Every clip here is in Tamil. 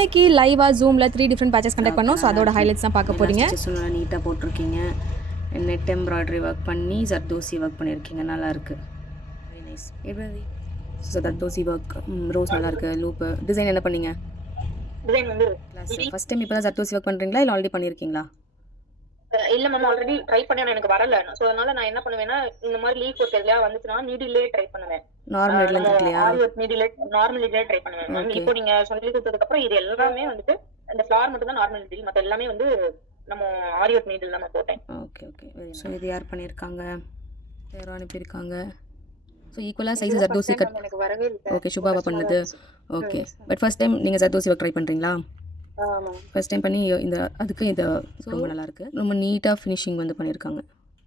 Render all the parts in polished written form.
இன்னைக்கு லைவாக ஜூமில் 3 டிஃப்ரெண்ட் பேச்சஸ் கண்டக்ட் பண்ணோம். ஸோ அதோட ஹைலைட்ஸ் தான் பார்க்க போகிறீங்க. நீட்டாக போட்டிருக்கீங்க. நெட் எம்ப்ராய்டரி ஒர்க் பண்ணி ஜர்தோசி ஒர்க் பண்ணியிருக்கீங்க. நல்லாயிருக்கு, வெரி நைஸ். எப்படி ஜர்தோசி ஒர்க், ரோஸ் நல்லாயிருக்கு. லூப்பு டிசைன் என்ன பண்ணீங்க? டிசைன் வந்து ஃபர்ஸ்ட் டைம் இப்போ தான் ஜர்தோசி ஒர்க் பண்ணுறீங்களா இல்லை ஆல்ரெடி பண்ணியிருக்கீங்களா? இல்ல மேம், ஆல்ரெடி ட்ரை பண்ணி எனக்கு வரல. சோ அதனால நான் என்ன பண்ணுவேன்னா, இந்த மாதிரி லீஃப் ஒர்க் எல்லாம் வந்துச்சுன்னா நீடிலே ட்ரை பண்ணுவேன். நார்மல் நீடில் இருக்குலையா? ஆரி ஒர்க் நீடிலே நார்மல் நீடிலே ட்ரை பண்ணுவேன் மேம். இப்போ நீங்க சொல்லி கொடுத்ததுக்கு அப்புறம் இது எல்லாமே வந்துட்டு அந்த ஃப்ளார் மட்டும் தான் நார்மல் நீடில், மத்த எல்லாமே வந்து நம்ம ஆரி ஒர்க் நீடில் தான் போட்டேன். Okay okay. ஸோ இது யார் பண்ணியிருக்காங்க? யாரோ அனுப்பியிருக்காங்க. ஸோ ஈக்குவலாக சைஸ் ஜர்தோசி கட் எனக்கு வரவே இல்லை. ஓகே, சுபாவா பண்ணது. ஓகே, பட் ஃபர்ஸ்ட் டைம் நீங்கள் ஜர்தோசி ஒர்க் ட்ரை பண்ணுறீங்களா? ஃபர்ஸ்ட் டைம் பண்ணி இந்த அதுக்கு இது ரொம்ப நல்லாயிருக்கு. ரொம்ப நீட்டாக ஃபினிஷிங் வந்து பண்ணியிருக்காங்க.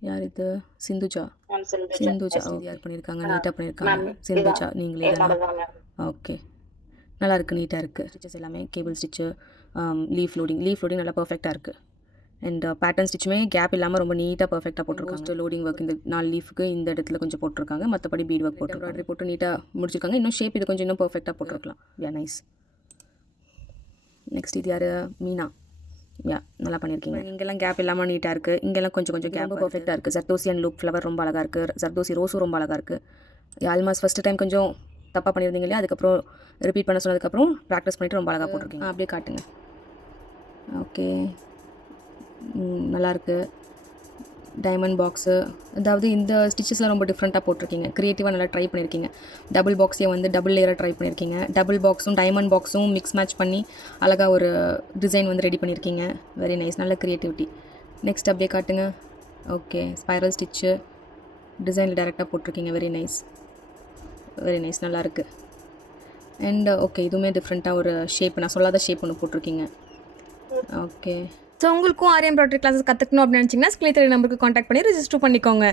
யார் இது? சிந்துஜா. சிந்துஜா யார் பண்ணியிருக்காங்க? நீட்டாக பண்ணியிருக்காங்க. சிந்துஜா நீங்களே தானே? ஓகே, நல்லாயிருக்கு, நீட்டாக இருக்குது. ஸ்டிச்சஸ் எல்லாமே கேபிள் ஸ்டிச்சு, லீஃப் லோடிங் நல்லா பர்ஃபெக்டாக இருக்குது. அண்ட் பேட்டர்ன் ஸ்டிச்சுமே கேப் இல்லாமல் ரொம்ப நீட்டாக பர்ஃபெக்டாக போட்டிருக்காங்க. லோடிங் ஒர்க் இந்த 4 லீஃபுக்கு இந்த இடத்துல கொஞ்சம் போட்டிருக்காங்க. மற்றபடி பீட் ஒர்க் போட்டிருக்காங்க. போட்டு நீட்டாக முடிச்சிருக்காங்க. இன்னும் ஷேப் இது கொஞ்சம் இன்னும் பர்ஃபெக்டாக போட்டிருக்கலாம். யா நைஸ். நெக்ஸ்ட் இது யார்? மீனா. யா நல்லா பண்ணியிருக்கீங்க. இங்கெல்லாம் கேப் இல்லாமல் நீட்டாக இருக்குது. இங்கெல்லாம் கொஞ்சம் கேப் பர்ஃபெக்டாக இருக்குது. ஜர்தோசி அண்ட் லூப் ஃப்ளவர் ரொம்ப அழகாக இருக்குது. ஜர்தோசி ரோஸும் ரொம்ப அழகாக இருக்குது. ஆல்மோஸ்ட் ஃபஸ்ட்டு டைம் கொஞ்சம் தப்பாக பண்ணியிருந்தீங்க இல்லையா? அதுக்கப்புறம் ரிப்பீட் பண்ண சொன்னதுக்கப்புறம் ப்ராக்டிஸ் பண்ணிவிட்டு ரொம்ப அழகாக போட்டிருக்கீங்க. அப்படியே காட்டுங்க. ஓகே, நல்லாயிருக்கு. டைமண்ட் பாக்ஸு, அதாவது இந்த ஸ்டிச்சஸ்லாம் ரொம்ப டிஃப்ரெண்ட்டாக போட்டிருக்கீங்க. க்ரியேட்டிவாக நல்லா ட்ரை பண்ணியிருக்கீங்க. டபுள் பாக்ஸே வந்து டபுள் லேயராக ட்ரை பண்ணியிருக்கீங்க. டபுள் பாக்ஸும் டைமண்ட் பாக்ஸும் மிக்ஸ் மேட்ச் பண்ணி அழகாக ஒரு டிசைன் வந்து ரெடி பண்ணியிருக்கீங்க. வெரி நைஸ், நல்ல க்ரியேட்டிவிட்டி. நெக்ஸ்ட் அப்படியே காட்டுங்க. ஓகே, ஸ்பைரல் ஸ்டிச்சு டிசைனில் டேரெக்டாக போட்டிருக்கீங்க. வெரி நைஸ், நல்லாயிருக்கு. அண்ட் ஓகே, இதுவுமே டிஃப்ரெண்ட்டாக ஒரு ஷேப், நான் சொல்லாத ஷேப் ஒன்று போட்டிருக்கீங்க. ஓகே. ஸோ உங்களுக்கும் ஆரி எம்ப்ராய்டரி கிளாஸஸ் கற்றுக்கணும் அப்படின்னு நினச்சிங்கன்னா ஸ்க்ரீன் நம்பருக்கு காண்டாக்ட் பண்ணி ரெஜிஸ்டர் பண்ணிக்கோங்க.